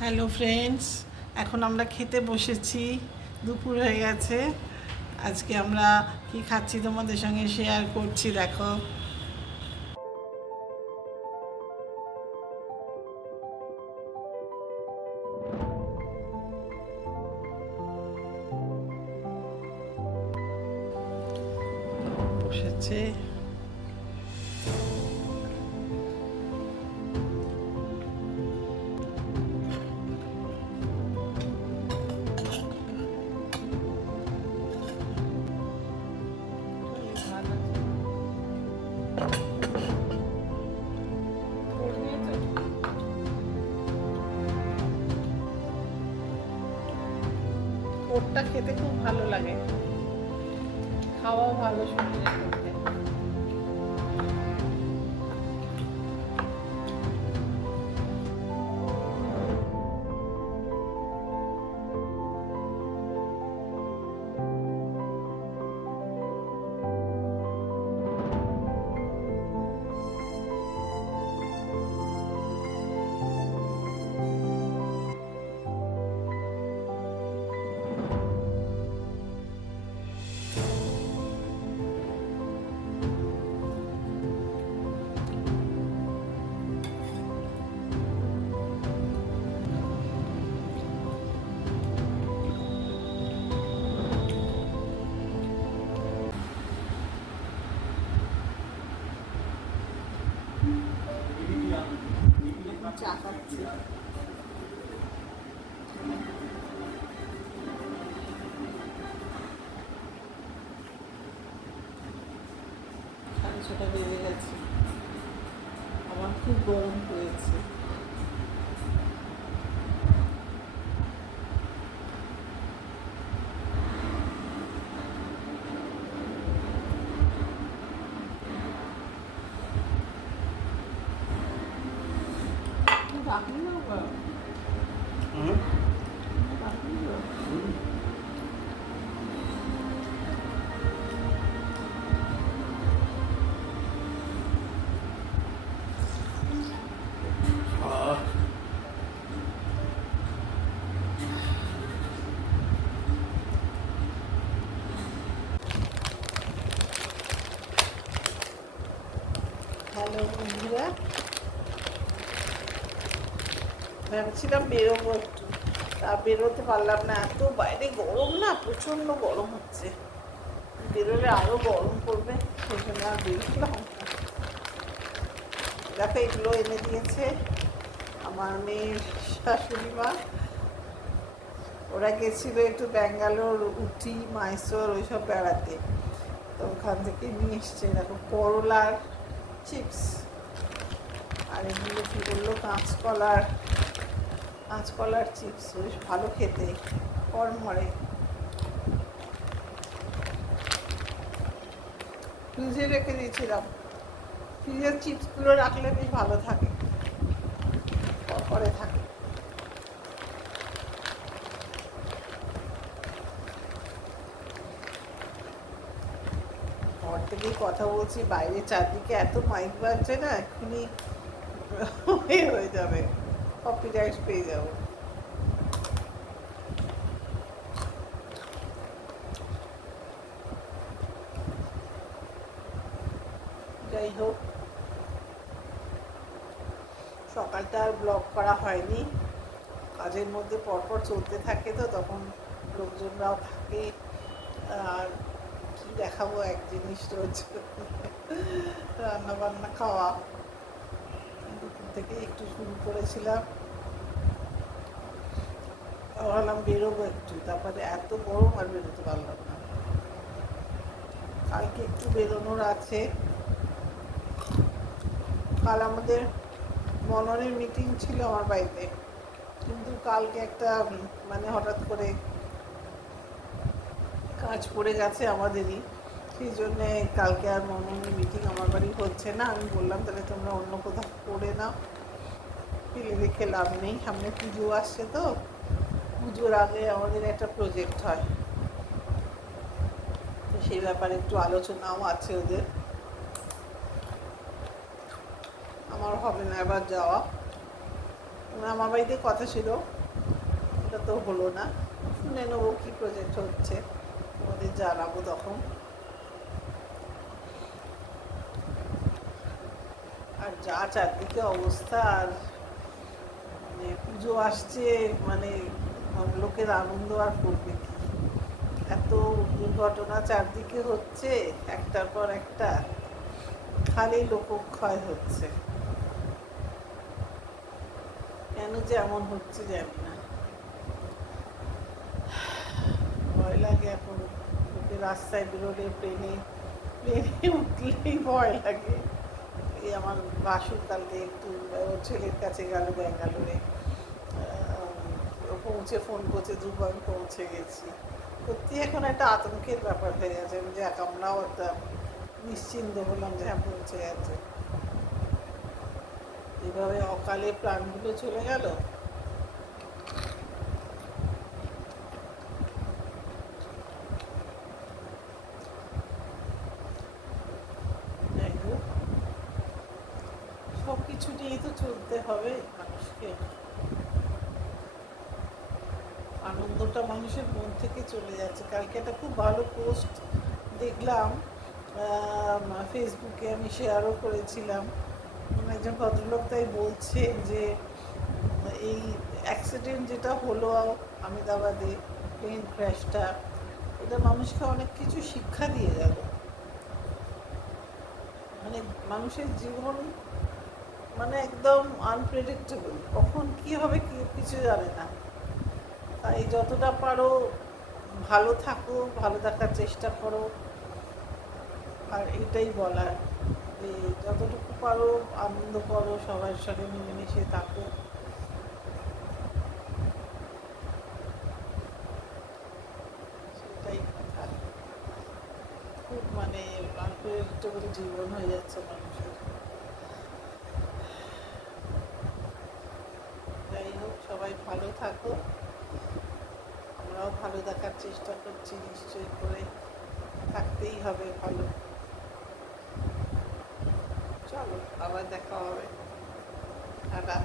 Hello friends, এখন আমরা খেতে বসেছি। দুপুর হয়ে গেছে। আজকে আমরা কি খাচ্ছি তোমাদের সঙ্গে শেয়ার করছি। দেখো, বসেছে। ওটটা খেতে খুব ভালো লাগে, খাওয়াও ভালো শরীরের পক্ষে। চা খাচ্ছি। সাড়ে ছটা বেজে গেছে, আমার খুব গরম হয়েছে। রাখুন না গরম, রাখুন না। হ্যালো বন্ধুরা, ভেবেছিলাম বেরোবো একটু, তা বেরোতে পারলাম না। এত বাইরে গরম, না প্রচণ্ড গরম হচ্ছে। বেরোলে আরো গরম পড়বে, সেই জন্য আর বেরোলাম না। দেখো, এগুলো এনে দিয়েছে আমার মেয়ের শাশুড়ি মা। ওরা গেছিল একটু ব্যাঙ্গালোর, উটি, মাইসোর ওইসব বেড়াতে, তো ওখান থেকে নিয়ে এসছে। দেখো, করলার চিপস, আর এগুলো কী বললো, কাঁচকলার চিপস, বেশ ভালো খেতে, কড়মড়ে। ফ্রিজে রেখে দিয়েছিলাম। ফ্রিজের চিপসগুলো রাখলে বেশ ভালো থাকে, কড়কড়ে থাকে। ঘর থেকেই কথা বলছি, বাইরে চারদিকে এত মাইক বাজছে না, এক্ষুনি হয়ে যাবে, কপিরাইট পেয়ে যাবো। যাই হোক, সকালটা আর ব্লগ করা হয়নি, কাজের মধ্যে পরপর চলতে থাকে, তো তখন লোকজনরাও থাকে। আর কি দেখাবো, এক জিনিস রোজ রান্না বান্না খাওয়া। দুপুর থেকে একটু শুরু করেছিলাম, ভাবলাম বেরোবো একটু, তারপরে এত গরম আর বেরোতে পারলাম না। কালকে একটু বেরোনোর আছে। কাল আমাদের মননের মিটিং ছিল আমার বাড়িতে, কিন্তু কালকে একটা মানে হঠাৎ করে কাজ পড়ে গেছে আমাদেরই, সেই জন্যে কালকে আর মননের মিটিং আমার বাড়ি হচ্ছে না। আমি বললাম তাহলে তোমরা অন্য কোথাও করে নাও, ফেলে রেখে লাভ নেই। সামনে পুজো আসছে, তো পুজোর আগে আমাদের একটা প্রজেক্ট হয়, তো সেই ব্যাপারে একটু আলোচনাও আছে ওদের। আমার হবে না এবার যাওয়া, আমার বাড়িতে কথা ছিল, ওটা তো হলো না। শুনে নেবো কী প্রজেক্ট হচ্ছে, ওদের জানাবো তখন। আর যা চারদিকে অবস্থা, আর মানে পুজো আসছে, মানে লোকের আনন্দ আর করবে কি। এত দুর্ঘটনা চারদিকে হচ্ছে, একটার পর একটা, খালি লোকক্ষয় হচ্ছে। কেন যে এমন হচ্ছে জানি না। ভয় লাগে এখন, লোকে রাস্তায় বেরোলে, প্লেনে উঠলেই ভয় লাগে। এই আমার ভাসুর কালকে একটু ওর ছেলের কাছে গেল ব্যাঙ্গালোরে, পৌঁছে ফোন করছে, দুবার পৌঁছে গেছি। সত্যি এখন একটা আতঙ্কের ব্যাপার হয়ে গেছে, যে আমরাও একটা নিশ্চিন্ত হলাম যে হ্যাঁ পৌঁছে গেছে। এভাবে অকালে প্রাণগুলো চলে গেল। যাই হোক, সব কিছু নিয়েই তো চলতে হবে মানুষকে। আনন্দটা মানুষের মন থেকে চলে যাচ্ছে। কালকে একটা খুব ভালো পোস্ট দেখলাম ফেসবুকে, আমি শেয়ারও করেছিলাম। একজন ভদ্রলোক তাই বলছেন যে এই অ্যাক্সিডেন্ট যেটা হলো আহমেদাবাদে, প্লেন ক্র্যাশটা, এটা মানুষকে অনেক কিছু শিক্ষা দিয়ে গেল। মানে মানুষের জীবন মানে একদম আনপ্রেডিক্টেবল, কখন কী হবে কিছু জানে না। তাই যতটা পারো ভালো থাকো, ভালো থাকার চেষ্টা করো। আর এটাই বলার যে যতটুকু পারো আনন্দ করো, সবার সঙ্গে মিলেমিশে থাকো। সেটাই কথা। খুব মানে আনপ্রেডিক্টেবল জীবন হয়ে যাচ্ছে মানুষের। যাই হোক, সবাই ভালো থাকো। আমরাও ভালো থাকার চেষ্টা করছি, নিশ্চয়ই করে থাকতেই হবে ভালো। চলো, আবার দেখা হবে। টাটা।